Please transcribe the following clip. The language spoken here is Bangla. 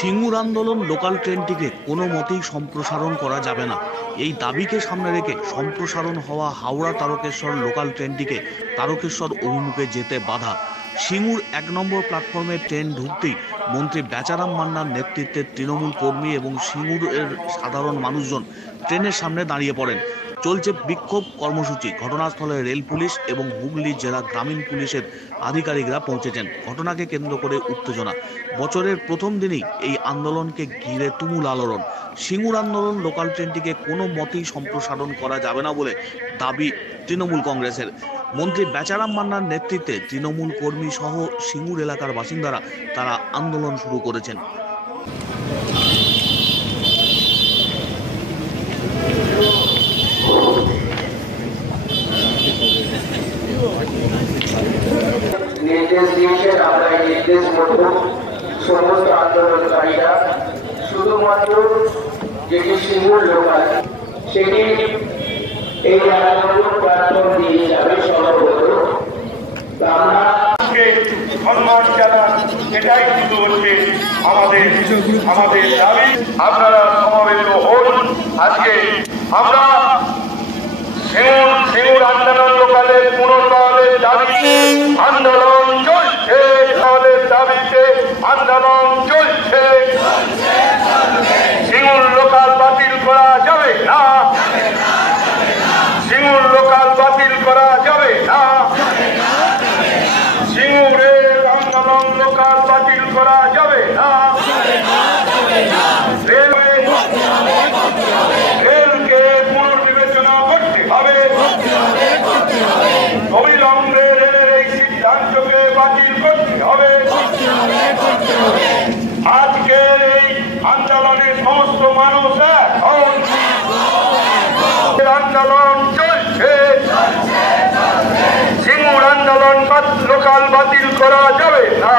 সিঙ্গুর আন্দোলন লোকাল ট্রেনটিকে কোনো মতেই সম্প্রসারণ করা যাবে না। এই দাবিকে সামনে রেখে সম্প্রসারণ হওয়া হাওড়া তারকেশ্বর লোকাল ট্রেনটিকে তারকেশ্বর অভিমুখে যেতে বাধা। সিঙ্গুর ১ নম্বর প্ল্যাটফর্মে ট্রেন ঢুকতেই মন্ত্রী বেচারাম মান্নার নেতৃত্বে তৃণমূল কর্মী এবং সিঙ্গুরের সাধারণ মানুষজন ট্রেনের সামনে দাঁড়িয়ে পড়েন। চলছে বিক্ষোভ কর্মসূচি। ঘটনাস্থলে রেল পুলিশ এবং হুগলি জেলা গ্রামীণ পুলিশের আধিকারিকরা পৌঁছেছেন। ঘটনাকে কেন্দ্র করে উত্তেজনা। বছরের প্রথম দিনেই এই আন্দোলনকে ঘিরে তুমুল আলোড়ন। সিঙ্গুর আন্দোলন লোকাল ট্রেনটিকে কোনো মতেই সম্প্রসারণ করা যাবে না বলে দাবি তৃণমূল কংগ্রেসের। মন্ত্রী বেচারাম মান্নার নেতৃত্বে তৃণমূল কর্মী সহ সিঙ্গুর এলাকার বাসিন্দারা তারা আন্দোলন শুরু করেছেন। নির্দেশ দিয়েছেন, আমরা এই নির্দেশ মতো সমস্ত আন্দোলনকারীরা শুধুমাত্র যেটি সিঙ্গুর লোকাল সেটি এই আন্দোলন প্ল্যাটফর্ম দিয়ে যাবে সর্বপ্রথম। আমরা সম্মান জানান, এটাই শুধু হচ্ছে আমাদের দাবি। আপনারা সমাবেত হন। আজকে আমরা সিঙ্গুর আন্দোলন লোকালের পুনর্বহালের দাবিতে আন্দোলন চলছে, দাবিতে আন্দোলন চলছে। সিঙ্গুর লোকাল বাতিল করা যাবে না, সিঙ্গুর লোকাল বাতিল করা যাবে না, সিঙ্গুরের আন্দোলন লোকাল বাতিল করা যাবে না। রেলকে পুনর্বিবেচনা করতে হবে, অবিলম্বে রেলের এই সিদ্ধান্তকে বাতিল করতে হবে। আজকের এই আন্দোলনের সমস্ত মানুষ এখন আন্দোলন চলছে। সিঙ্গুর আন্দোলন লোকাল বাতিল করা যাবে না।